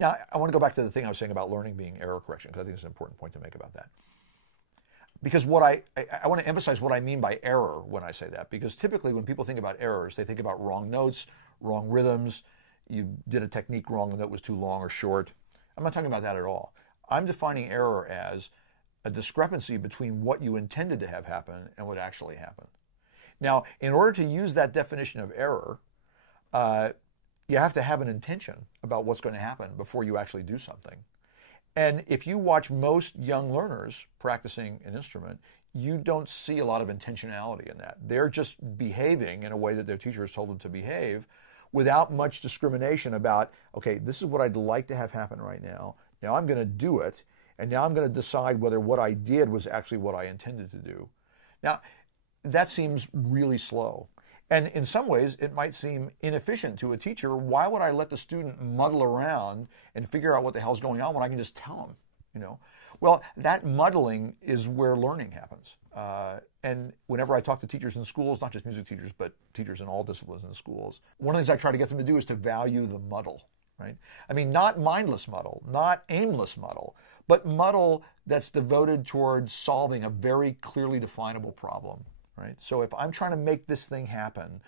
Now, I want to go back to the thing I was saying about learning being error correction, because I think it's an important point to make about that. Because I want to emphasize what I mean by error when I say that, because typically when people think about errors, they think about wrong notes, wrong rhythms, you did a technique wrong, the note was too long or short. I'm not talking about that at all. I'm defining error as a discrepancy between what you intended to have happen and what actually happened. Now, in order to use that definition of error, you have to have an intention about what's going to happen before you actually do something. And if you watch most young learners practicing an instrument, you don't see a lot of intentionality in that. They're just behaving in a way that their teacher has told them to behave without much discrimination about, okay, this is what I'd like to have happen right now. Now I'm going to do it, and now I'm going to decide whether what I did was actually what I intended to do. Now, that seems really slow. And in some ways, it might seem inefficient to a teacher. Why would I let the student muddle around and figure out what the hell's going on when I can just tell them, you know? Well, that muddling is where learning happens. And whenever I talk to teachers in schools, not just music teachers, but teachers in all disciplines in schools, one of the things I try to get them to do is to value the muddle, right? I mean, not mindless muddle, not aimless muddle, but muddle that's devoted towards solving a very clearly definable problem. Right? So if I'm trying to make this thing happen,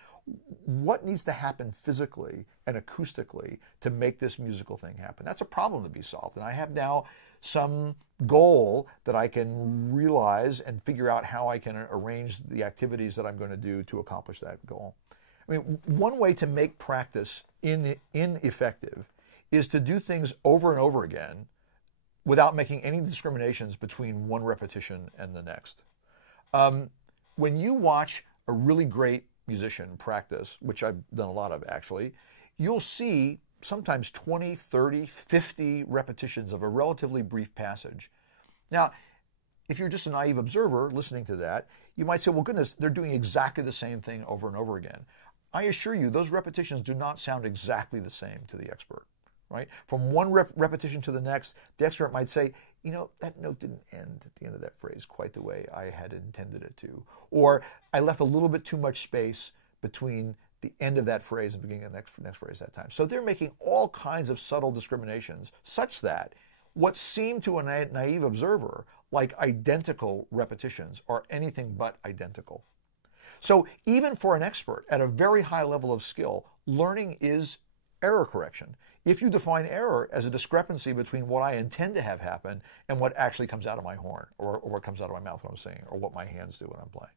what needs to happen physically and acoustically to make this musical thing happen? That's a problem to be solved. And I have now some goal that I can realize and figure out how I can arrange the activities that I'm going to do to accomplish that goal. I mean, one way to make practice ineffective is to do things over and over again without making any discriminations between one repetition and the next. When you watch a really great musician practice, which I've done a lot of actually, you'll see sometimes 20, 30, 50 repetitions of a relatively brief passage. Now, if you're just a naive observer listening to that, you might say, well, goodness, they're doing exactly the same thing over and over again. I assure you, those repetitions do not sound exactly the same to the expert. Right? From one repetition to the next, the expert might say, you know, that note didn't end at the end of that phrase quite the way I had intended it to. Or I left a little bit too much space between the end of that phrase and the beginning of the next phrase that time. So they're making all kinds of subtle discriminations such that what seem to a naive observer like identical repetitions are anything but identical. So even for an expert at a very high level of skill, learning is error correction. If you define error as a discrepancy between what I intend to have happen and what actually comes out of my horn, or what comes out of my mouth when I'm singing, or what my hands do when I'm playing.